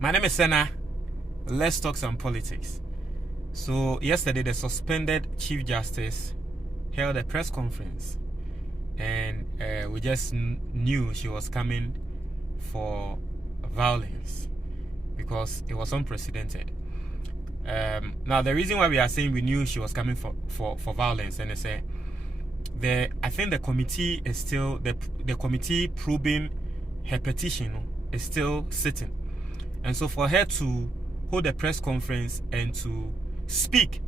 My name is Senna. Let's talk some politics. So yesterday, the suspended Chief Justice held a press conference, and we just knew she was coming for violence because it was unprecedented. Now, the reason why we are saying we knew she was coming for violence, and I think the committee is still the committee probing her petition is still sitting. And so for her to hold a press conference and to speak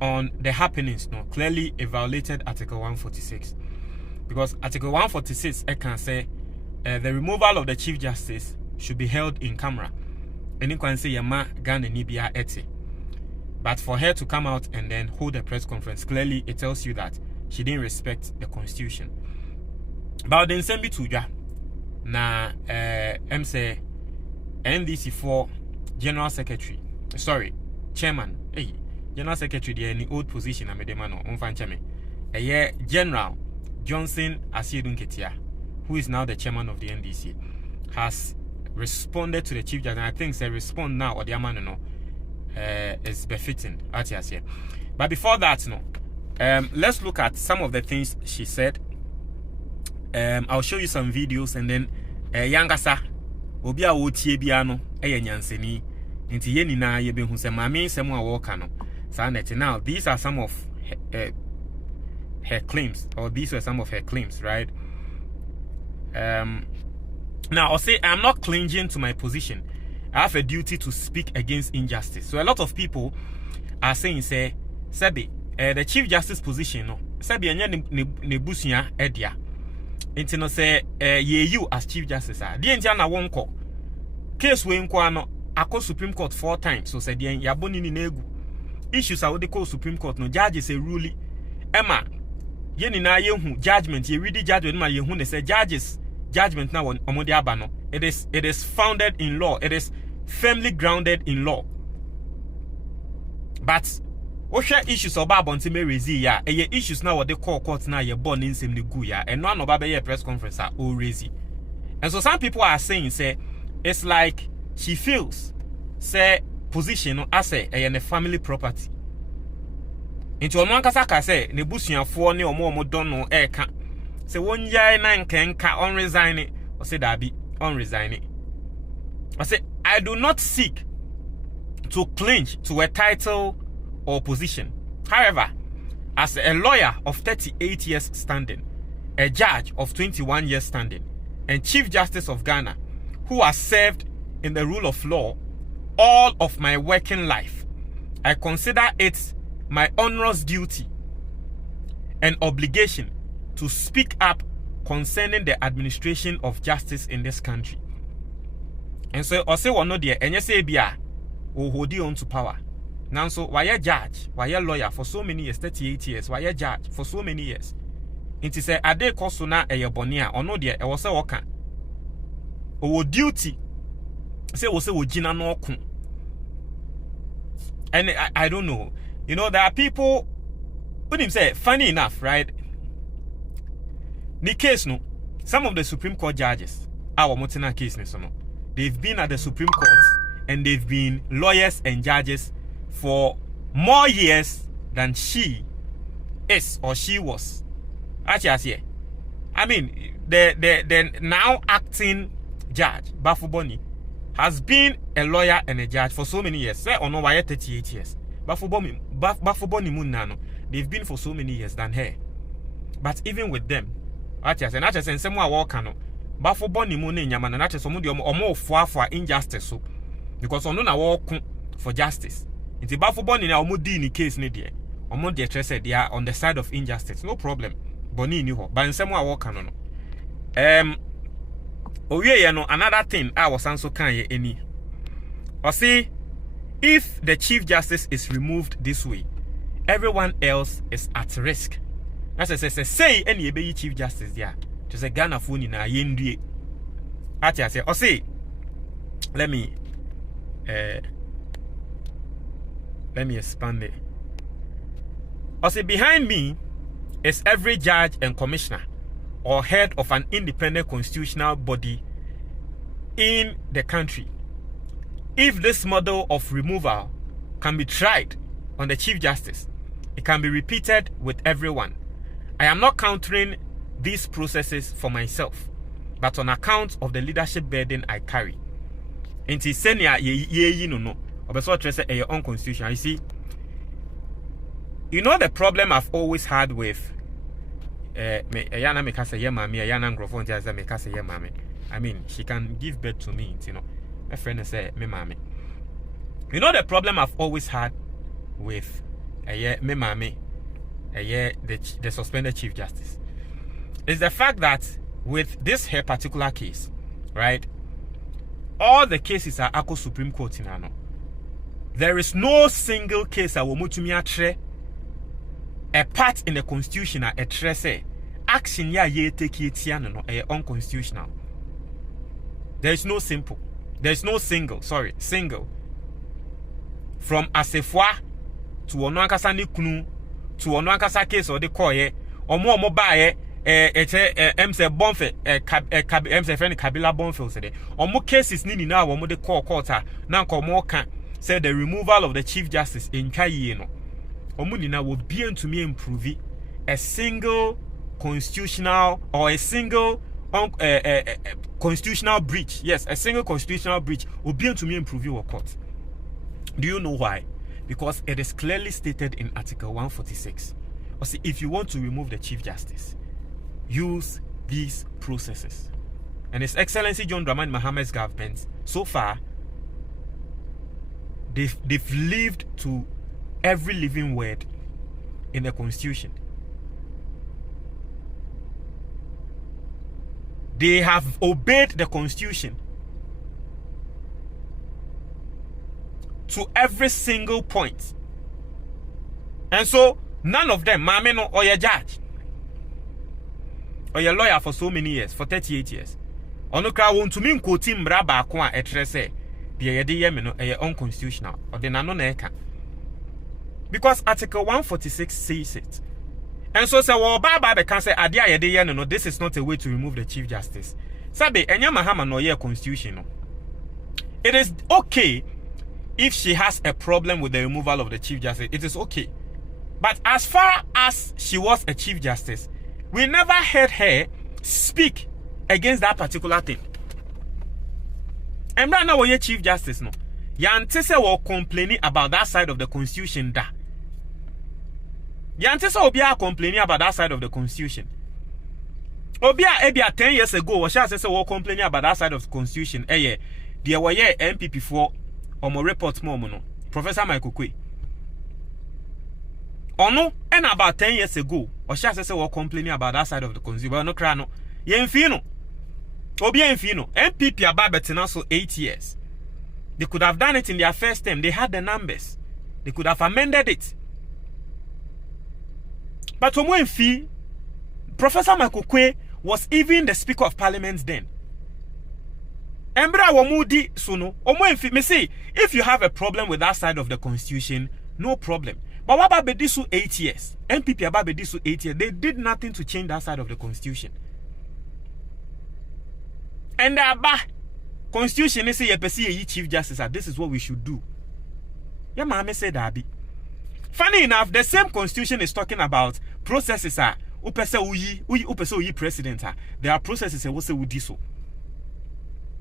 on the happenings, clearly it violated Article 146. Because Article 146, I can say the removal of the Chief Justice should be held in camera. And you can say, Yama Ghana Nibia Eti. But for her to come out and then hold a press conference, clearly it tells you that she didn't respect the Constitution. But then send me to ya. Na say NDC4 General Secretary, Chairman, General Secretary, the old position, General Johnson Aseidu Nketia, who is now the chairman of the NDC, has responded to the Chief Justice, and I think they respond now, or the man is befitting. But before that, let's look at some of the things she said. I'll show you some videos, and then Yangasa Obia wotie bia no nyanseni nti ye nyina ye behu se mame semu a wo ka no sa net. Now these are some of her claims, or these were some of her claims, right? Now I'll say I'm not clinging to my position. I have a duty to speak against injustice. So a lot of people are saying say Sebi the Chief Justice position no Sebi anya ne busua edia. Inti no say you as Chief Justice are the enti na wonko case we nko no akọ Supreme Court 4 times. So said yen yaboni ni negu issues are the Supreme Court no judges a ruling Emma ye ni na ye hu judgment ye read judgment ma ye hu ne say judges judgment na omode aba no it is founded in law, it is firmly grounded in law. But Osha issues about bonti me raise ya issues now what they call court now ye born in same gu ya and no about be press conference are all raise. And so some people are saying say it's like she feels say position as a family property. Into one kasaka say ne busuafo ne omo don no e ka say won yai na nkenka on resign it or say that be on resign it. I say I do not seek to cling to a title or position. However, as a lawyer of 38 years standing, a judge of 21 years standing, and Chief Justice of Ghana, who has served in the rule of law all of my working life, I consider it my onerous duty and obligation to speak up concerning the administration of justice in this country. And so, I say, no dear, and you say, Bia, or hold on to power. Now, so why a judge, why a lawyer for so many years, 38 years, why a judge for so many years? It is a day kosuna a yabonia, or no dear, I was a worker. Or duty, say, was a wojina no kun. And I don't know. You know, there are people, what him say, funny enough, right? The case, no, some of the Supreme Court judges, our Motina case, no, they've been at the Supreme Court and they've been lawyers and judges for more years than she is or she was. Actually, I mean, the now acting judge, Bafuboni, has been a lawyer and a judge for so many years. Say, or no, why 38 years. Bafuboni Munano, they've been for so many years than her. But even with them, actually, and some more work, Bafuboni Muni Yaman, and actually, some more for injustice. So, because on no walk for justice. It's about for Bonnie now, Mudini case, Nidia. Or more dear said they are on the side of injustice. No problem. Bonnie knew her, but in some way, walk on. Oh, yeah, no, another thing I was also kind any. Or see, if the Chief Justice is removed this way, everyone else is at risk. As I say, any baby Chief Justice there. Just a Ghana phone in a yendi. I say, or see, let me expand it. I say behind me is every judge and commissioner or head of an independent constitutional body in the country. if this model of removal can be tried on the Chief Justice, it can be repeated with everyone. I am not countering these processes for myself, but on account of the leadership burden I carry. Inti senia ye no obeso trese e unconstitutional. You see, you know the problem I've always had with yana me kase ye mami, yana ngrofo nti ase me kase ye mami. I mean, she can give birth to me, you know. My friend say me mami. You know the problem I've always had with me mami, the suspended Chief Justice, is the fact that with this her particular case, right? All the cases are Ako Supreme Court in ano. There is no single case that will a part in the constitution a say action ya ye take it no unconstitutional. There is no single. From Asefwa to ono ankasa ni kunu to ono ankasa case or the koye omo bae emse bonfe emse friend Kabila bonfe say omo cases ni na omo de court na nko omo kan say the removal of the Chief Justice in Kayi no omo ni na will be to me improve a single constitutional or a single constitutional breach. Yes, a single constitutional breach will be to me improve your court. Do you know why? Because it is clearly stated in Article 146. Or see, if you want to remove the Chief Justice, use these processes. And His Excellency John Dramani Mahamed's government, so far, they've lived to every living word in the Constitution. They have obeyed the Constitution to every single point. And so, none of them, mame no, or your judge, or your lawyer for so many years, for 38 years. Ono kra won to me quote him braba kwa etrese, the yede yeme no, unconstitutional, or the nano neka. Because Article 146 says it. And so say, well, Baba can say, Adia yede yene no, this is not a way to remove the Chief Justice. Sabe, enya mahama no ye constitution no. It is okay if she has a problem with the removal of the Chief Justice. It is okay. But as far as she was a Chief Justice, we never heard her speak against that particular thing. And right now, we're Chief Justice no. Yantese will complaining about that side of the Constitution da. Yantese will be complaining about that side of the Constitution. Obia ebia 10 years ago, was just say complaining about that side of the Constitution. There were MPP for Omo report more no. Professor Michael Kwe. Ono and about 10 years ago, or shall I say we're complaining about that side of the consumer no crano. Yenfino. Obi Enfino. MPP about betina so 8 years. They could have done it in their first term. They had the numbers. They could have amended it. But Omo Enfi, Professor Michael Kwe was even the Speaker of Parliament then. Embra wamudi suno omo enfi me say if you have a problem with that side of the Constitution, no problem. But what about Bedisu 8 years? MPP about Bedisu 8 years. They did nothing to change that side of the Constitution. And the Constitution they say ye Chief Justice. This is what we should do. Yeah, mama said that. Funny enough, the same Constitution is talking about processes are upese uyi president. There are processes and what say we so.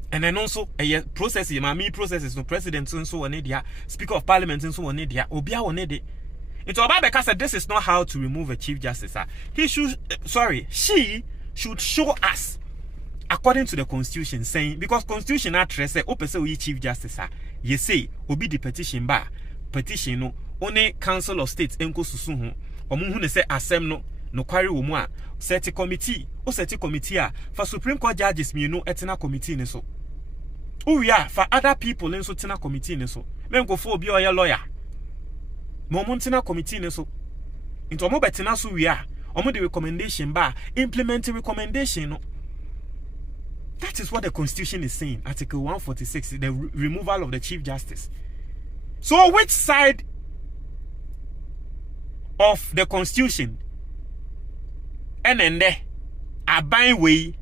And then also a process, my processes no president and so on Speaker of Parliament and so on obia on it. It's about because this is not how to remove a Chief Justice. She should show us according to the Constitution, saying because Constitution address say opese Chief Justice you say obi the petition no only Council of State enko susu ho omo hu ne say asem no kware wo mu a set committee for Supreme Court judges mienu etena committee ne so for other people in so tena committee ne so men go for obi oya lawyer mo tena committee ne so into omo betena so omo the recommendation implementing recommendation no. That is what the Constitution is saying. Article 146, the removal of the Chief Justice. So which side of the Constitution enende aban we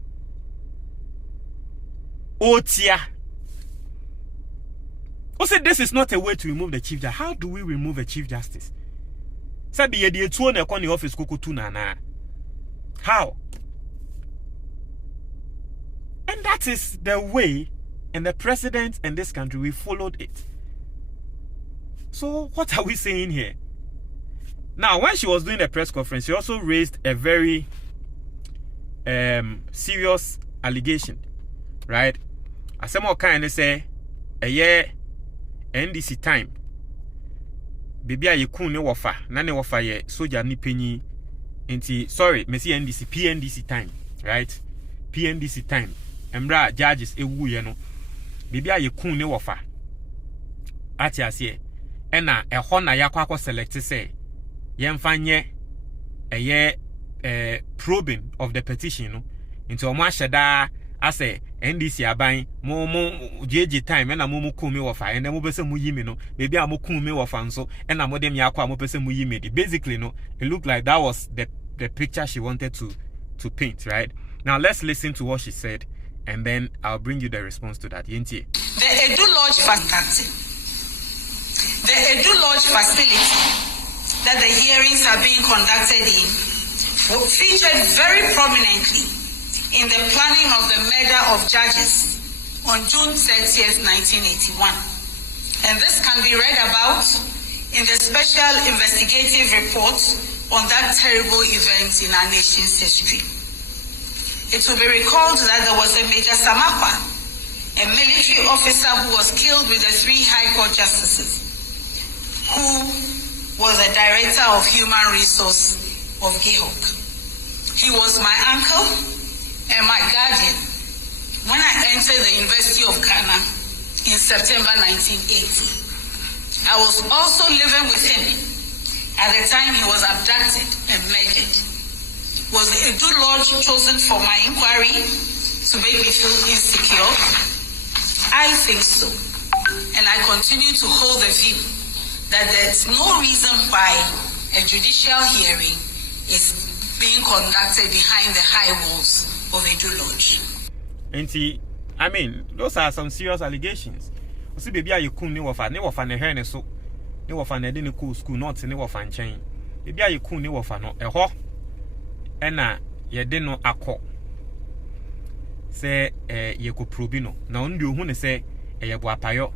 otia Who said this is not a way to remove the Chief Justice? How do we remove a Chief Justice? Sabi ye di etuo na ekɔ ne office koko tu na. How? And that is the way, and the president in this country, we followed it. So what are we saying here? Now, when she was doing the press conference, she also raised a very serious allegation, right? As some kind say, a year NDC time. Baby, I kun ne wafa, na ne wafa ye soja ni penyi. Inti sorry, me see NDC PNDC time, right? PNDC time. Embra judges ewu ye no. Baby, I kun ne wafa. Ati asiye. Ena ehɔ na yakwa akɔ select say yɛmfa nyɛ ɛyɛ probing of the petition no into ɔmo ahyɛ daa asɛ NDC aban mo jeje time ɛna mo kun me wɔfa ɛna mo pɛsɛ mo yi me no baby a mo kun me wɔfa nso ɛna mo dem yakɔ a mo pɛsɛ mo yi me di. Basically no, it looked like that was the picture she wanted to paint, right? Now let's listen to what she said and then I'll bring you the response to that. Yentie. The Edu Lodge fantastic. The Edu Lodge facility that the hearings are being conducted in featured very prominently in the planning of the murder of judges on June 30th, 1981. And this can be read about in the special investigative report on that terrible event in our nation's history. It will be recalled that there was a Major Samakwa, a military officer who was killed with the 3 High Court justices, who was the director of human resource of GEHOC. He was my uncle and my guardian when I entered the University of Ghana in September 1980. I was also living with him at the time he was abducted and murdered. Was the Edu Lodge chosen for my inquiry to make me feel insecure? I think so. And I continue to hold the view that there's no reason why a judicial hearing is being conducted behind the high walls of Edu Lodge. And I mean, those are some serious allegations. You see, baby, you couldn't never ne hair so never ne didn't cool school, not never find chain. Baby, you couldn't never no a ho ena ye didn't know a call. Say, ye could probino. Now, you who say a yabuapayo.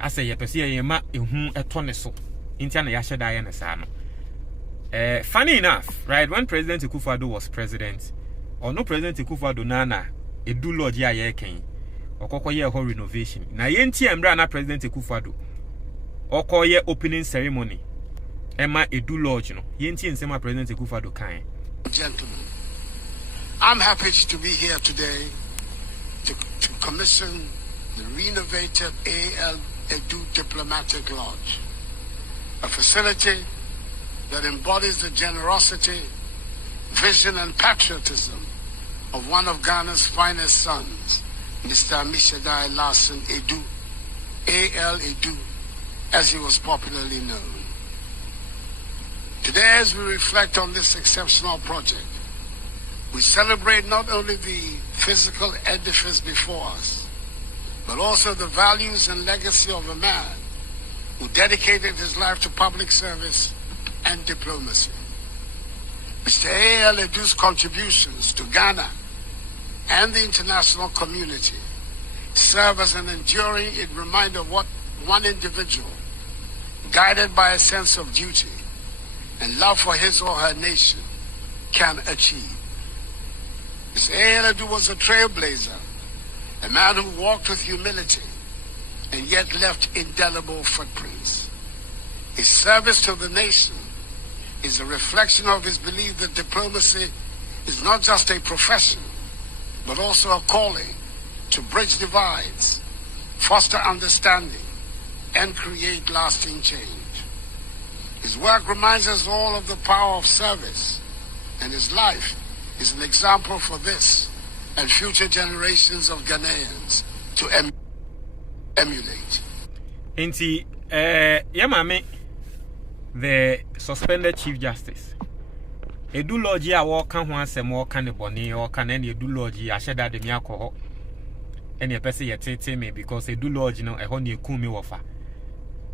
I say ye perceive ye ma a toneso. Interna yasha diana sano. Funny enough, right? When President Akufo-Addo was president, or no President Akufo-Addo nana, Edu Lodge ya ye ken, or koko ye whole renovation. Na yenti embra na President Akufo-Addo, or call ye opening ceremony. Emma Edu Lodge no. Yenti and Sema President Akufo-Addo kind. Gentlemen, I'm happy to be here today to commission the renovated A.L. Edu Diplomatic Lodge, a facility that embodies the generosity, vision, and patriotism of one of Ghana's finest sons, Mr. Mishadai Larson Edu, A.L. Edu, as he was popularly known. Today, as we reflect on this exceptional project, we celebrate not only the physical edifice before us, but also the values and legacy of a man who dedicated his life to public service and diplomacy. Mr. A.L. Edu's contributions to Ghana and the international community serve as an enduring reminder of what one individual, guided by a sense of duty and love for his or her nation, can achieve. Mr. A.L. Edu was a trailblazer, a man who walked with humility and yet left indelible footprints. His service to the nation is a reflection of his belief that diplomacy is not just a profession, but also a calling to bridge divides, foster understanding, and create lasting change. His work reminds us all of the power of service, and his life is an example for this and future generations of Ghanaians to emulate. Inti, yamame, the suspended Chief Justice. Edu Lodge ya walk can once more can boni or can any Edu Lodge, I said that the Miyako. and your person yet me because they do lodge, you know, a honey kumi wafa.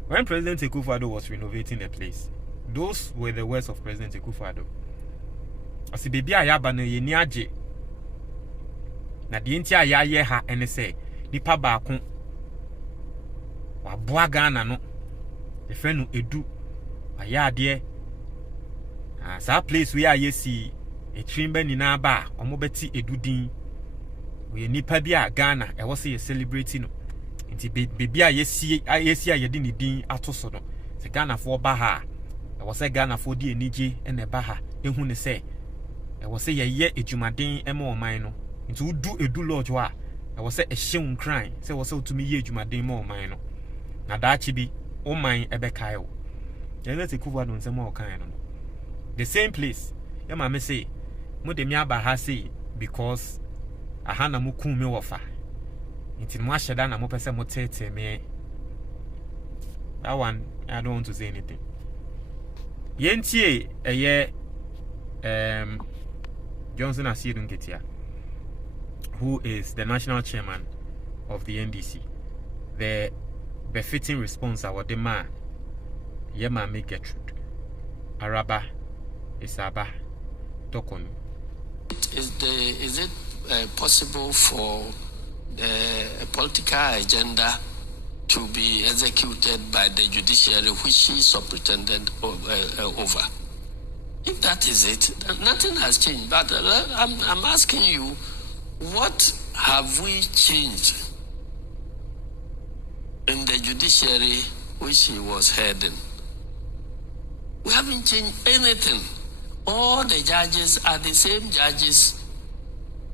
When President Akufo-Addo was renovating the place, those were the words of President Akufo-Addo. I see baby ayaba no ye niaje. Na di enti ayaye ha ene se nipa baako wa boa Ghana no. The friend no edu ayade sa place we are yesi e trimba nyina ba omo beti edu din. We nipa bi a Ghana e wo se ye celebrate no. Nti baby a yesi ayede ni din atoso no. Se Ghana fo ba ha. E wo se Ghana fo di enije ene ba ha. Ehu ne se e wo se ye edwumaden ema oman no. Nti udu edu lodge wa e wo se ehyew nkran se wo se utumi ye edwumaden ma oman no. Na daachi bi oman ebe kai wo. Yele te kuwa no nsema o kan no. The same place. Ya ma me say mo de mi aba ha say because aha na mo kun me wofa. Nti mo ahyeda na mo pese mo tete me. That one I don't want to say anything. Yentie Johnson Aseidu Nketia, who is the national chairman of the NDC. The befitting response our demand Yema me Gertrude Araba Isaba Torkornoo. Is it possible for a political agenda to be executed by the judiciary, which she superintended over? If that is it, then nothing has changed. But I'm asking you, what have we changed in the judiciary which she was heading? We haven't changed anything. All the judges are the same judges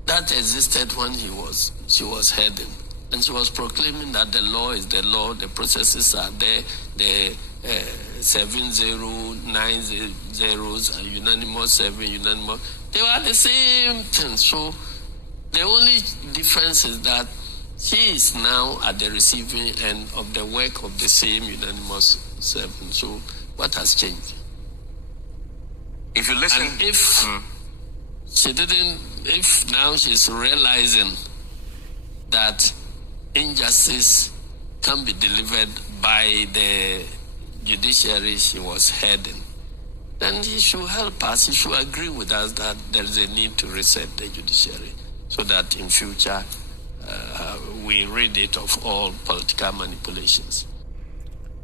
that existed when she was heading. And she was proclaiming that the law is the law, the processes are there, the 7090s, unanimous 7, unanimous. They were the same thing. So the only difference is that she is now at the receiving end of the work of the same unanimous 7. So what has changed? If you listen, and if she didn't, if now she's realizing that injustice can be delivered by the judiciary she was heading, then he should help us. He should agree with us that there is a need to reset the judiciary so that in future we rid it of all political manipulations.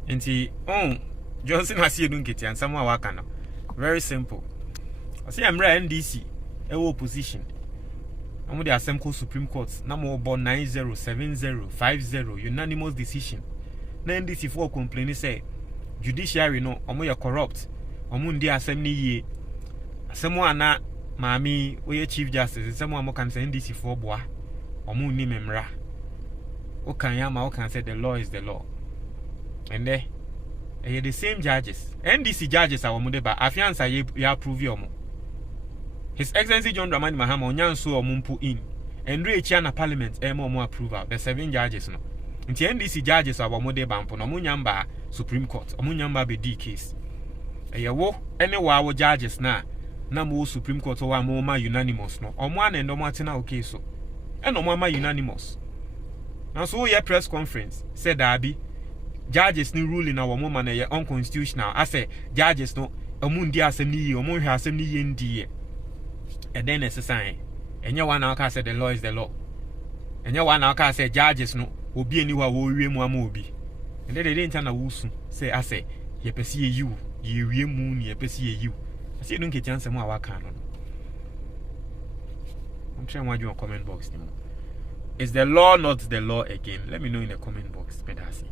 Johnson Aseidu Nketia and someone wakano. Very simple. I see I'm NDC, opposition. I'm the Assembly Supreme Court. Number 907050 unanimous decision. Na NDC for complain say judiciary no omo ya corrupt. Omo ndi assembly ye. Asemo ana maami we chief justice. Asemo amo kan say NDC for boa. Omo ni memra. O kan ya ma o kan say the law is the law. And there the same judges. NDC judges are Omudeba. Afiansa ye approve yomo. His Excellency John Dramani Mahama onyanso omumpu in. And Chiana Parliament more approval. The 7 judges no. Nti NDC judges are Omudeba mpo no munyamba Supreme Court. Omunyamba be D case. Wo anywhere wo judges na mo Supreme Court wa mo ma unanimous no. Omo an endo matina okay so. And omo ma unanimous. Now so ye press conference said Abi judges ni ruling na woman man ye unconstitutional. I say judges no omundi asem ni ye omo hwe asem ni ye ndi ye. And then necessary. Enya one now can say the law is the law. Enya one now can say judges no obi eni wa wo wie mu ama obi. And then they didn't na wusu say I say ye pesi ye you ye wie mu ni ye pesi ye you. I say don't get chance mo awaka no. I'm trying to do a comment box. Is the law not the law again? Let me know in the comment box. Pedasi.